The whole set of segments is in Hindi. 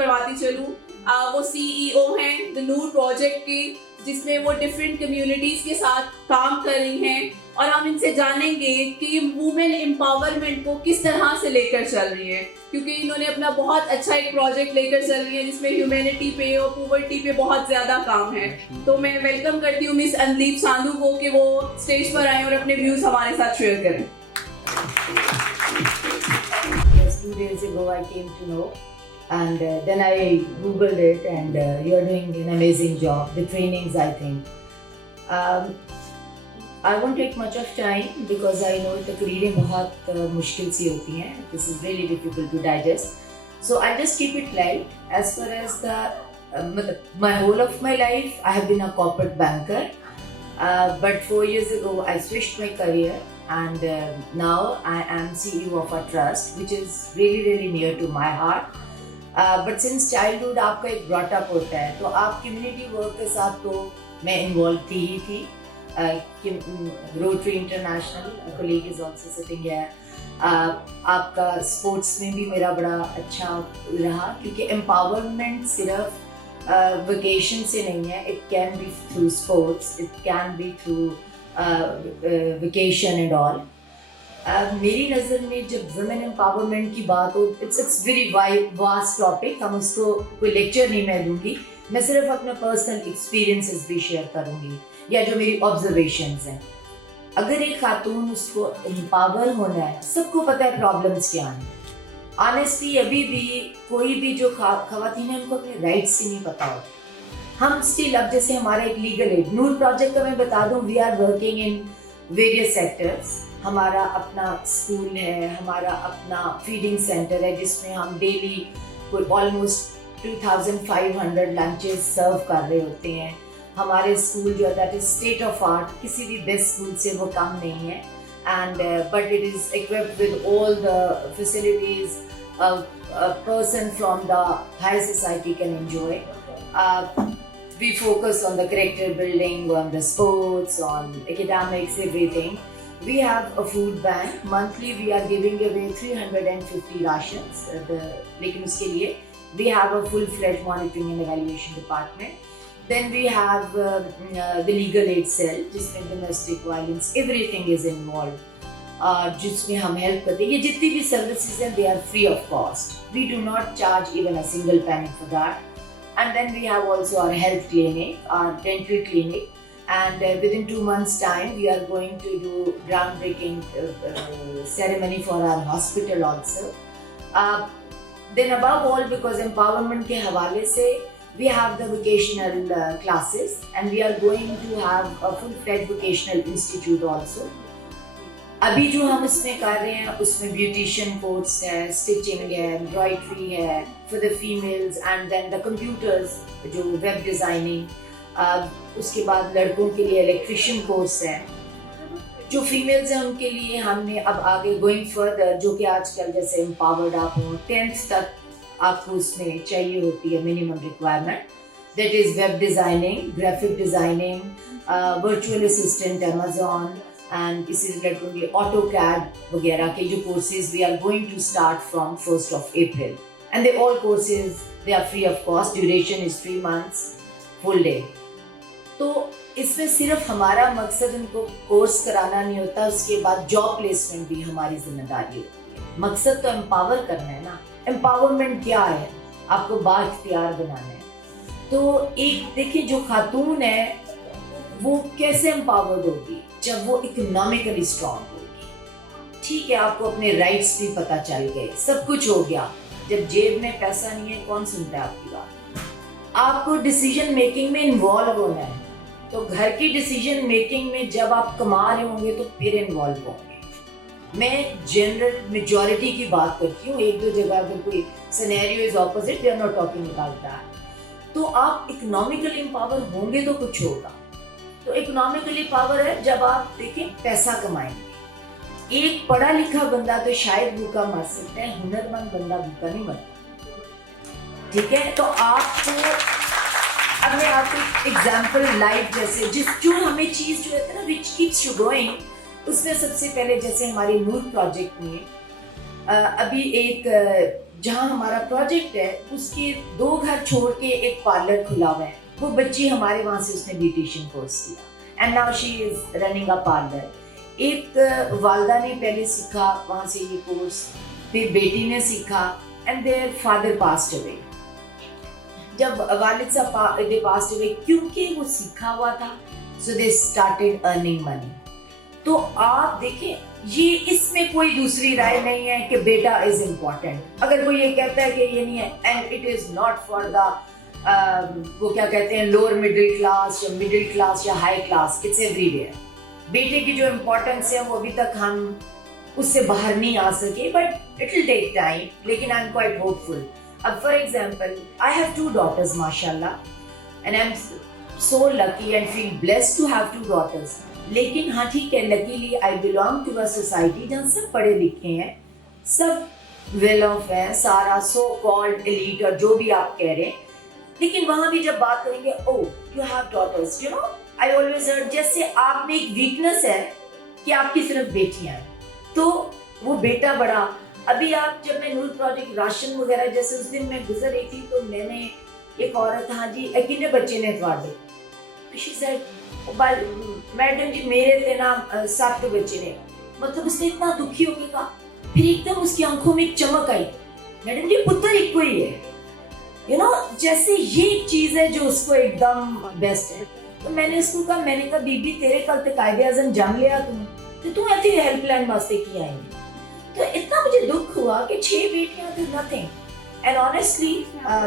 करवाती चलूँ। वो CEO हैं द नूर प्रोजेक्ट के, जिसमें वो डिफरेंट कम्युनिटीज़ के साथ काम कर रही हैं, और हम इनसे जानेंगे कि वुमेन एम्पावरमेंट को किस तरह से लेकर चल रही है, क्योंकि इन्होंने अपना बहुत अच्छा एक प्रोजेक्ट लेकर चल रही है जिसमें ह्यूमैनिटी पे और पॉवर्टी पे बहुत ज़्यादा काम है। तो मैं वेलकम करती हूँ मिस अंदलीप सांधू को कि वो स्टेज पर आएँ और अपने व्यूज़ हमारे साथ शेयर करें। Just 2 days ago I came to know, and then I googled it, and you're doing an amazing job. The trainings, I think. I won't take much of time because I know तकरीरें बहुत मुश्किल सी होती हैं. This is really difficult to digest. So I'll just keep it light. As far as the my whole of my life, I have been a corporate banker. But 4 years ago, I switched my career, and now I am CEO of a trust, which is really, really near to my heart. But since childhood आपका एक brought up होता है, तो आप community work के साथ तो मैं involved थी ही थी. Rotary International, a colleague is also sitting here. आपका sports में भी मेरा बड़ा अच्छा रहा, क्योंकि empowerment सिर्फ vacation से नहीं है. It can be through sports, it can be through vacation and all. मेरी नज़र में जब वुमेन एम्पावरमेंट की बात हो, इट्स वेरी वास्ट टॉपिक. हम उसको कोई लेक्चर नहीं मैं दूंगी, मैं सिर्फ अपना पर्सनल एक्सपीरियंसेस भी शेयर करूंगी या जो मेरी ऑब्जर्वेशंस हैं. अगर एक खातून उसको एम्पावर होना है, सबको पता है प्रॉब्लम्स क्या हैं. ऑनेस्टली अभी भी कोई भी जो खवातीन है उनको अपने राइट्स ही नहीं पता होता. हम स्टिल, अब जैसे हमारा एक लीगल एड नूर प्रोजेक्ट का मैं बता दूं, we are working in various sectors. हमारा अपना स्कूल है, हमारा अपना फीडिंग सेंटर है जिसमें हम डेली कोई ऑलमोस्ट 2500 लंचेस सर्व कर रहे होते हैं. हमारे स्कूल जो है that is state of art, किसी भी बेस्ट स्कूल से वो कम नहीं है. And but it is equipped with all the facilities a person from the high society can enjoy. We focus on the character building, on the sports, on academics, everything. We have a food bank. Monthly we are giving away 350 rations. लेकिन उसके लिए we have a full-fledged monitoring and evaluation department. Then we have the legal aid cell, जिसमें domestic violence, everything is involved. जिसमें हम हेल्प करते हैं. ये जितनी भी सर्विसेज हैं, they are free of cost. We do not charge even a single penny for that. And then we have also our health clinic, our dental clinic, and within 2 months' time we are going to do groundbreaking ceremony for our hospital also. Then above all, because empowerment के हवाले से we have the vocational classes, and we are going to have a full-fledged vocational institute also. अभी जो हम इसमें कर रहे हैं उसमें ब्यूटिशियन कोर्स है, स्टिचिंग है, एम्ब्रॉयडरी है for the females, and then the computers जो वेब डिज़ाइनिंग. उसके बाद लड़कों के लिए इलेक्ट्रिशियन कोर्स है. जो फीमेल्स हैं उनके लिए हमने अब आगे गोइंग फर्दर, जो कि आजकल जैसे एम्पावर्ड आप हो, 10th तक आपको उसमें चाहिए होती है minimum requirement, that is web designing, graphic designing, virtual assistant Amazon, and इसी लड़कों के लिए AutoCAD वगैरह के जो courses we are going to start from 1st of April, and they all courses they are free of cost. Duration is 3 months, full day. तो इसमें सिर्फ हमारा मकसद उनको कोर्स कराना नहीं होता, उसके बाद जॉब प्लेसमेंट भी हमारी जिम्मेदारी होती है. मकसद तो एम्पावर करना है ना. एम्पावरमेंट क्या है? आपको बाइख्तियार बनाना है. तो एक देखिए, जो खातून है वो कैसे एम्पावर्ड होगी? जब वो इकोनॉमिकली स्ट्रॉन्ग होगी. ठीक है, आपको अपने राइट्स भी पता चल गए, सब कुछ हो गया. जब जेब में पैसा नहीं है, कौन सुनता है आपकी बात? आपको डिसीजन मेकिंग में इन्वॉल्व होना है. तो घर की डिसीजन मेकिंग में जब आप कमा रहे होंगे तो फिर इन्वॉल्व होंगे. मैं जनरल मेजॉरिटी की बात करती हूँ. 1-2 जगह अगर कोई scenario is opposite, we are not talking about that. तो आप इकोनॉमिकली एम्पावर होंगे तो कुछ होगा. तो इकोनॉमिकली पावर है जब आप देखें पैसा कमाएंगे. एक पढ़ा लिखा बंदा तो शायद भूखा मर सकता है, हुनरमंद बंदा भूखा नहीं मरता. ठीक है, तो आपको अब मैं आपको एग्जांपल लाइफ जैसे जो हमें चीज़ जो है ना विच कीप्स यू गोइंग, उसमें सबसे पहले जैसे हमारे नूर प्रोजेक्ट में अभी एक जहाँ हमारा प्रोजेक्ट है उसके 2 घर छोड़ के एक पार्लर खुला हुआ है। वो बच्ची हमारे वहाँ से उसने ब्यूटिशियन कोर्स किया and now she is running a parlour. एक वालदा ने पहले सीखा वहाँ से ये कोर्स, फिर बेटी ने सीखा and their father passed away. जब वालिद साहब दे पास्ड अवे, क्योंकि वो सीखा हुआ था, सो दे स्टार्टेड अर्निंग मनी। तो आप देखें, ये इसमें कोई दूसरी राय नहीं है कि बेटा इज इम्पोर्टेंट। अगर कोई ये कहता है कि ये नहीं है, and it is not for the वो क्या कहते हैं लोअर मिडिल क्लास या मिडिल क्लास या हाई क्लास, इट्स एवरीवेयर। बेटे की जो इम्पोर्टेंस है वो अभी तक हम उससे बाहर नहीं आ सके, but it will take time, लेकिन आई एम क्वाइट होपफुल। अब for example, I have 2 daughters माशाल्लाह, and I am so lucky and feel blessed to have 2 daughters। लेकिन हाँ ठीक है, luckily I belong to a society जहाँ सब पढ़े लिखे हैं, सब वेल ऑफ है, सारा सो कॉल्ड एलीट और जो भी आप कह रहे हैं। लेकिन वहां भी जब बात करेंगे, oh you have daughters, you know, I always heard जैसे आप में एक वीकनेस है कि आपकी सिर्फ बेटियां हैं, तो वो बेटा बड़ा। अभी आप जब मैं नूर प्रोजेक्ट राशन वगैरह, जैसे उस दिन मैं गुजर रही थी तो मैंने एक औरत, हाँ जी कितने बच्चे ने इतवार शी सेड मैडम जी मेरे थे ना 7 बच्चे ने। मतलब उसने इतना दुखी होकर कहा, फिर एकदम उसकी आंखों में एक चमक आई, मैडम जी पुत्र एक कोई है, यू नो, जैसे ये एक चीज है जो उसको एकदम बेस्ट है। तो मैंने उसको कहा, मैंने कहा बीबी तेरे कल तक कायदे आजम जान लिया तो तू ऐसी हेल्पलाइन वास्ते की आएंगी। तो इतना मुझे दुख हुआ कि 6 बेटियां थी, nothing. And honestly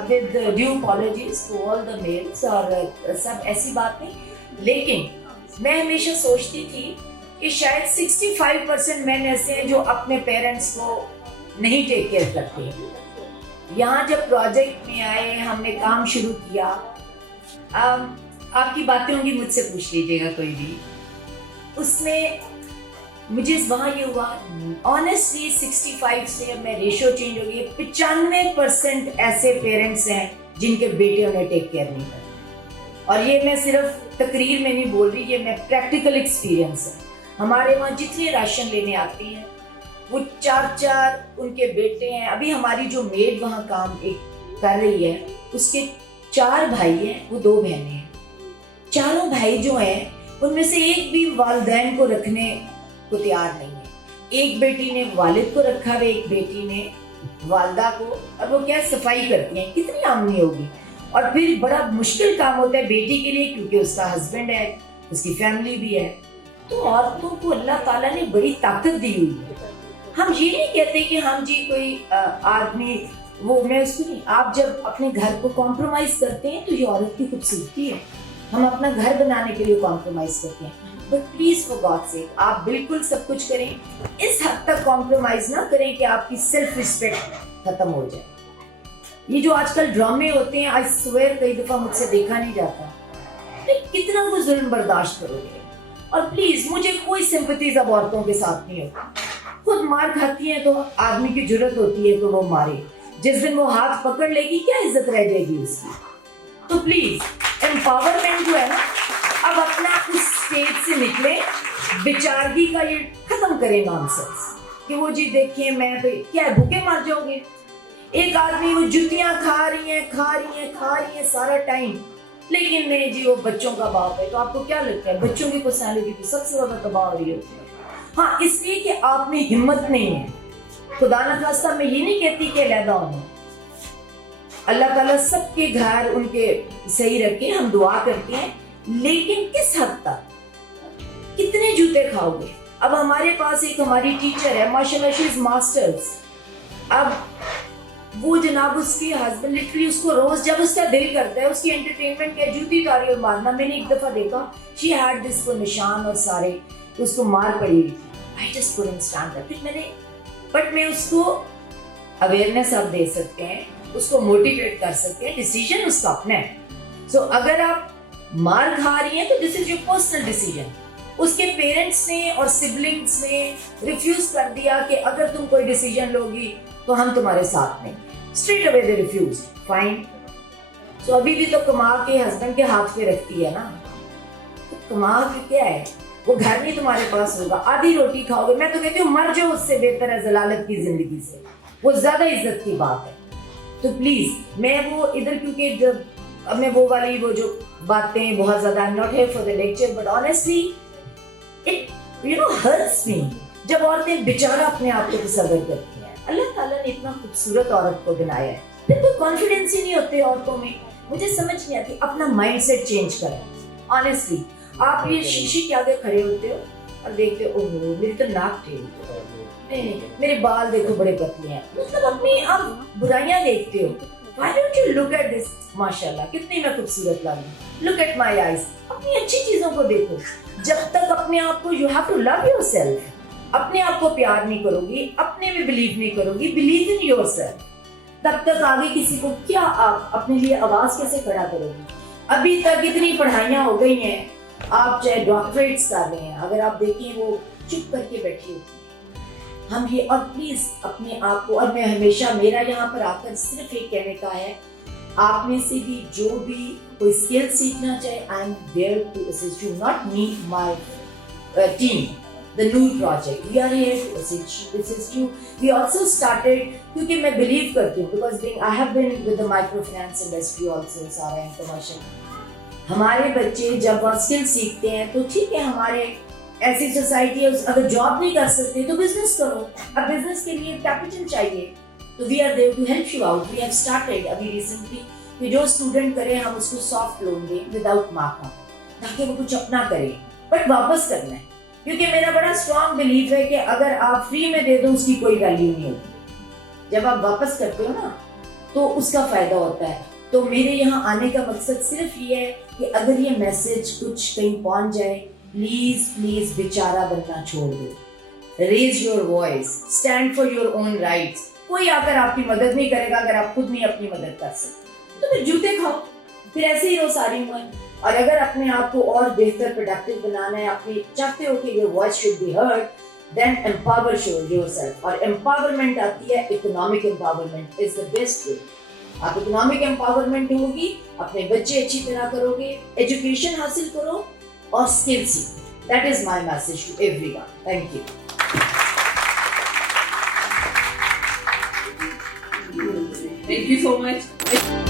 with due apologies to all the males, और सब ऐसी बात नहीं, लेकिन मैं हमेशा सोचती थी कि शायद 65% मैन ऐसे हैं जो अपने पेरेंट्स को नहीं टेक केयर करते। यहाँ जब प्रोजेक्ट में आए, हमने काम शुरू किया, आपकी बातें होंगी मुझसे पूछ लीजिएगा कोई भी, उसमें मुझे वहाँ ये हुआ ऑनेस्टली 65 से अब मैं रेशो चेंज हो गई, 95% ऐसे पेरेंट्स हैं जिनके बेटे उन्हें टेक केयर नहीं करते। और ये मैं सिर्फ तकरीर में नहीं बोल रही, ये मैं प्रैक्टिकल एक्सपीरियंस है। हमारे वहाँ जितने राशन लेने आती हैं वो 4 उनके बेटे हैं। अभी हमारी जो मेड वहाँ काम एक कर रही है, उसके 4 भाई हैं, वो 2 बहनें हैं। चारों भाई जो हैं उनमें से एक भी वालिदैन को रखने को तैयार नहीं है। एक बेटी ने वालिद को रखा है, एक बेटी ने वालदा को, और वो क्या सफाई करती हैं, कितनी आमनी होगी। और फिर बड़ा मुश्किल काम होता है बेटी के लिए, क्योंकि उसका हस्बैंड है, उसकी फैमिली भी है। तो औरतों को अल्लाह ताला ने बड़ी ताकत दी हुई है। हम ये नहीं कहते कि हम जी कोई आदमी वो, मैं उसको नहीं, आप जब अपने घर को कॉम्प्रोमाइज करते हैं तो ये औरत की खूबसूरती है। हम अपना घर बनाने के लिए कॉम्प्रोमाइज करते हैं, but please for God sake आप बिल्कुल सब कुछ करें, इस हद तक कॉम्प्रोमाइज ना करें कि आपकी सेल्फ रिस्पेक्ट खत्म हो जाए। ये जो आजकल ड्रामे होते हैं, आई स्वेयर कई दफा मुझसे देखा नहीं जाता, कितना वो जुल्म बर्दाश्त करोगे। और प्लीज मुझे कोई सिंपैथीज अब औरतों के साथ नहीं होता। खुद मार खाती है तो आदमी की जरूरत होती है कि वो मारे, जिस दिन वो हाथ पकड़ लेगी क्या इज्जत रह जाएगी उसकी। तो प्लीज एम्पावरमेंट जो है ना, अब अपना उस स्टेज से निकले, बेचारगी का ये खत्म करें नॉनसेंस कि वो जी देखिए मैं तो क्या भूखे मर जाओगे। एक आदमी वो जुतियां खा रही है सारा टाइम, लेकिन नहीं जी वो बच्चों का बाप है, तो आपको क्या लगता है बच्चों की पर्सनैलिटी तो सबसे ज्यादा तबाह हो रही होती है। हाँ, इसलिए कि आप में हिम्मत नहीं है। खुदा न खास्ता मैं ये नहीं कहती कि अलहदा होना, अल्लाह ताला सबके घर उनके सही रखे, हम दुआ करते हैं, लेकिन किस हद तक, कितने जूते खाओगे। अब हमारे पास एक हमारी टीचर है माशाल्लाह, शी इज मास्टर्स। अब वो जनाब उसके हस्बैंड लिटरली उसको रोज जब उसका दिल करता है उसकी एंटरटेनमेंट के जूती तारी और मारना। मैंने एक दफा देखा, शी हैड दिस को निशान और सारे, तो उसको मार पड़ी हुई थी। I just couldn't stand that. फिर मैंने, बट मैं उसको अवेयरनेस आप दे सकते हैं, उसको मोटिवेट कर सकते हैं, डिसीजन उसका अपना है। सो अगर आप मार खा रही हैं तो this is your personal decision. उसके पेरेंट्स ने और सिबलिंग्स ने रिफ्यूज कर दिया कि अगर तुम कोई डिसीजन लोगी तो हम तुम्हारे साथ नहीं, straight away they refuse, fine. So अभी भी तो कमा के हस्बैंड के हाथ पे रखती है ना, तो कमा के क्या है, वो घर नहीं तुम्हारे पास होगा, आधी रोटी खाओगे। मैं तो कहती हूँ मर जाओ, उससे बेहतर है जलालत की जिंदगी से। वो ज्यादा इज्जत की बात है। तो प्लीज मैं वो इधर, क्योंकि जब अब मैं वो वाली वो जो बातें बहुत ज्यादा, I am not here for the lecture, but honestly it hurts me जब औरतें बेचारा अपने आप को तसव्वुर करती हैं। अल्लाह ताला ने इतना खूबसूरत औरत को बनाया है, फिर कोई कॉन्फिडेंस ही नहीं होते औरतों में। मुझे समझ नहीं आती, अपना माइंडसेट चेंज करें। ऑनेस्टली आप ये शीशे के आगे खड़े होते हो और देखते हो, ओहो मेरी तो नाक टेढ़ी है, नहीं मेरे बाल देखो बड़े पतले हैं, मतलब अपनी आप बुराइयां देखते हो। Why don't you look at this? माशाल्लाह कितनी मैं खूबसूरत लग रही हूँ। Look at my eyes. अपनी अच्छी चीजों को देखो। जब तक अपने आप को you have to love yourself. अपने आप को प्यार नहीं करोगी, अपने में बिलीव नहीं करोगी, believe in yourself. तब तक आगे किसी को क्या आप अपने लिए आवाज कैसे खड़ा करोगी? अभी तक इतनी पढ़ाइयाँ हो गई हैं, आप चाहे डॉक्टरेट्स कर रहे हैं, अगर आप देखें वो चुप करके बैठी होती है। हम ये, और प्लीज अपने आप को, और मैं हमेशा, मेरा यहाँ पर आकर सिर्फ एक कहने का है, आप में से भी जो भी कोई स्किल सीखना चाहे, I am there to assist you, not me, my team, the Noor project, we are here to assist you. We also started, क्योंकि मैं बिलीव करती हूँ, because being I have been with the micro finance industry also, सारा इन कमर्शियल। हमारे बच्चे जब वह स्किल सीखते हैं तो ठीक है, हमारे ऐसी सोसाइटी है, अगर जॉब नहीं कर सकते तो बिजनेस करो। अब बिजनेस के लिए कैपिटल चाहिए, तो we are there to help you out. We have started अभी रिसेंटली कि जो स्टूडेंट करे हम उसको सॉफ्ट लोन दें विदाउट मार्कअप, ताकि वो कुछ अपना करे, बट वापस करना है। क्योंकि मेरा बड़ा स्ट्रॉन्ग बिलीव है कि अगर आप फ्री में दे दो उसकी कोई वैल्यू नहीं होती, जब आप वापस करते हो ना तो उसका फायदा होता है। तो मेरे यहाँ आने का मकसद सिर्फ ये है कि अगर ये मैसेज कुछ कहीं पहुंच जाए, प्लीज प्लीज बेचारा बनना छोड़ दो, raise your voice, stand for your own rights. कोई आकर आपकी मदद नहीं करेगा अगर आप खुद नहीं अपनी मदद कर सकते, तो फिर जूते खाओ, फिर ऐसे ही रहो सारी उम्र। और अगर अपने आप को और बेहतर प्रोडक्टिव बनाना है, अपनी चाहते हो कि your voice should be heard, then empower yourself. और एम्पावरमेंट आती है, economic empowerment is the best way. आप इकोनॉमिक एम्पावरमेंट होगी, अपने बच्चे अच्छी तरह करोगे, एजुकेशन हासिल करो और स्किल सीखो। That is my message to everyone. Thank you. Thank you so much.